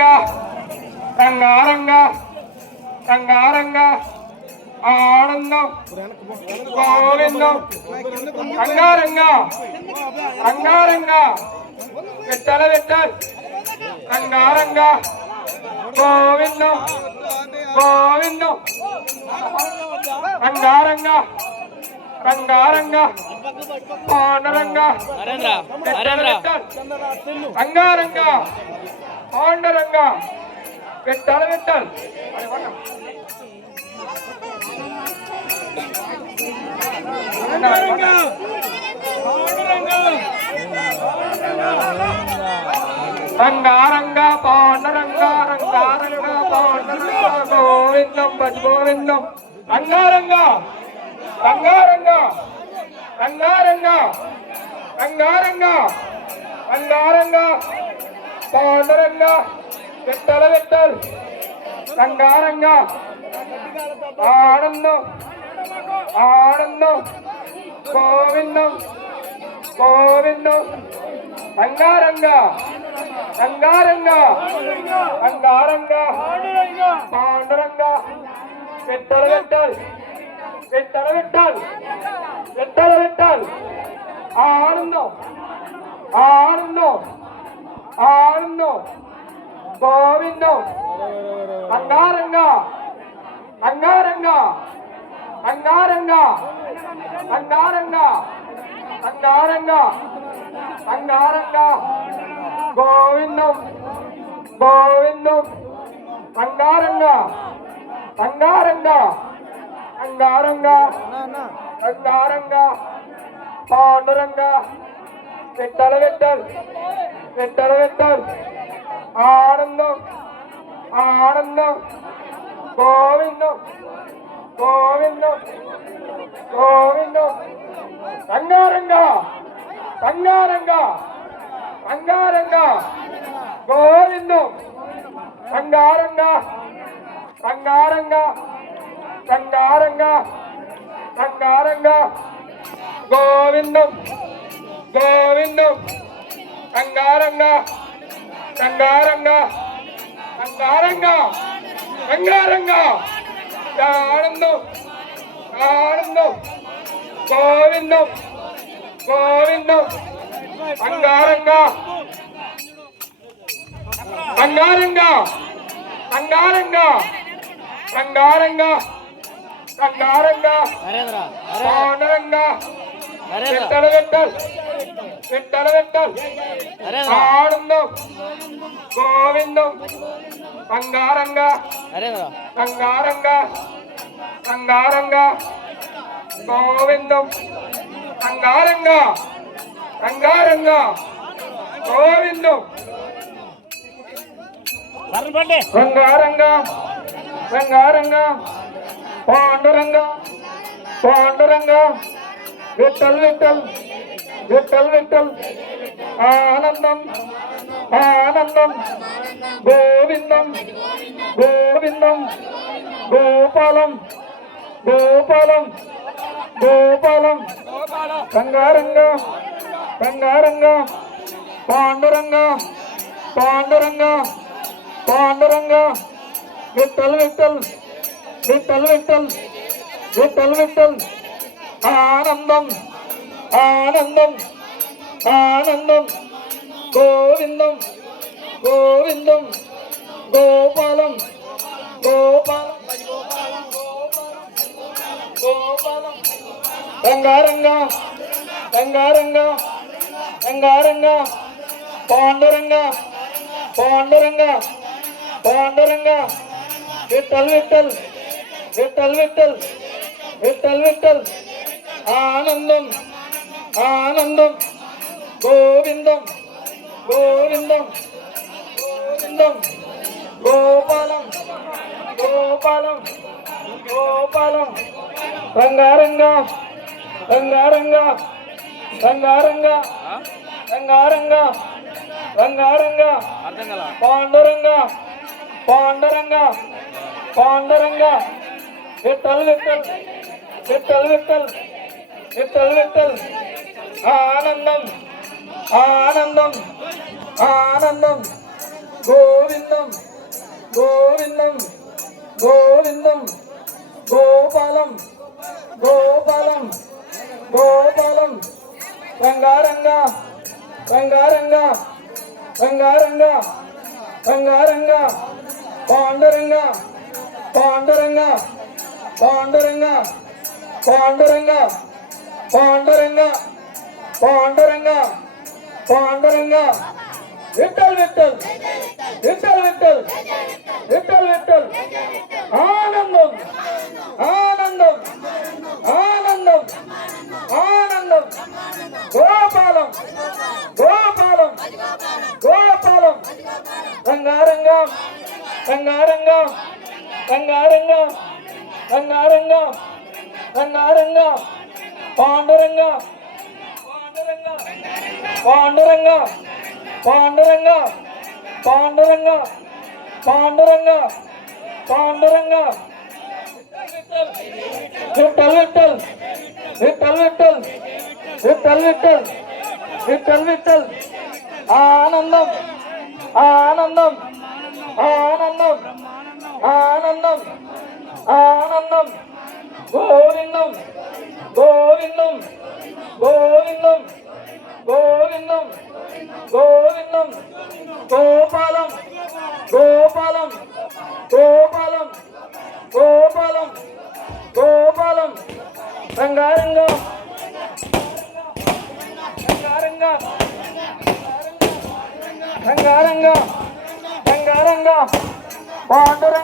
రంగారంగా రంగారంగా రంగారంగా ఆనందం గోవిందం రంగారంగా రంగారంగా విట్టల విట్టల్ రంగారంగా గోవిందం గోవిందం రంగారంగా రంగారంగా పాండరంగా రంగారంగా పాండరంగా విట్టల విట్టల్ రంగారంగా పాండరంగా రంగారంగా పాండరంగా గోవిందం భజ గోవిందం రంగారంగా రంగారంగా రంగారంగా రంగారంగా రంగారంగా పాండరంగా విట్టల విట్టల్ రంగారంగా ఆనందం ఆనందం గోవిందం గోవిందం రంగారంగా రంగారంగా రంగారంగా పాండురంగా విట్టల విట్టల్ విట్టల విట్టల్ విట్టల విట్టల్ ఆనందం ఆనందం ఆనందం గోవిందం రంగారంగా రంగారంగా రంగారంగా రంగారంగా రంగారంగా రంగారంగా గోవిందం గోవిందం రంగారంగా రంగారంగా రంగారంగా రంగారంగా పాండురంగా విట్టల విట్టల్ విట్టల విట్టల్ ఆనందం ఆనందం గోవిందం గోవిందం గోవిందం రంగారంగా రంగారంగా రంగారంగా గోవిందం రంగారంగా రంగారంగా రంగారంగా రంగారంగా గోవిందం గోవిందం రంగారంగా రంగారంగా రంగారంగా రంగారంగా ఆనందం ఆనందం గోవిందం గోవిందం రంగారంగా రంగారంగా రంగారంగా రంగారంగా రంగారంగా పాండురంగా విట్టల విట్టల్ విట్టల విట్టల్ ఆనందం గోవిందం రంగారంగా రంగారంగా రంగారంగా గోవిందం రంగారంగా రంగారంగా గోవిందం రంగారంగా రంగారంగా పాండురంగా పాండురంగా విట్టల్ విట్టల్ విట్టల్ విట్టల్ ఆనందం ఆనందం గోవిందం గోవిందం గోపాలం గోపాలం గోపాలం రంగారంగా రంగారంగా పాండురంగా పాండురంగా పాండురంగా విట్టల్ విట్టల్ విట్టల్ విట్టల్ విట్టల్ విట్టల్ ఆనందం ఆనందం ఆనందం గోవిందం గోవిందం గోపాలం గోపాలం గోపాలం రంగారంగా రంగారంగా రంగారంగా పాండురంగా పాండురంగా పాండురంగా విట్టల్ విట్టల్ విట్టల్ విట్టల్ విట్టల్ విట్టల్ ఆనందం ఆనందం గోవిందం గోవిందం గోవిందం గోపాలం గోపాలం గోపాలం రంగారంగా రంగారంగా రంగారంగా రంగారంగా రంగారంగా పాండురంగా పాండురంగా పాండురంగా విట్టల్ విట్టల్ విట్టల్ విట్టల్ విట్టల్ విట్టల్ ఆనందం ఆనందం ఆనందం గోవిందం రంగారంగా రంగారంగా రంగారంగా రంగారంగా పాండురంగా పాండురంగా పాండురంగా పాండురంగా పాండురంగా పాండురంగా పాండురంగా విఠల్ విఠల్ విఠల్ విఠల్ విఠల్ విఠల్ ఆనందం ఆనందం ఆనందం ఆనందం గోపాలం గోపాలం గోపాలం రంగారంగా రంగారంగా రంగారంగా రంగారంగా రంగారంగా పాండురంగా పాండురంగా పాండురంగా పాండురంగా పాండురంగా పాండురంగా పాండురంగా విఠల్ విఠల్ విఠల్ విఠల్ విఠల్ విఠల్ విఠల్ విఠల్ ఆనందం ఆనందం ఆనందం ఆనందం ఆనందం గోవిందం గోవిందం గోవిందం గోవిందం గోవిందం గోపాలం గోపాలం గోపాలం గోపాలం గోపాలం రంగారంగా రంగారంగా రంగారంగా రంగారంగా పాండురంగా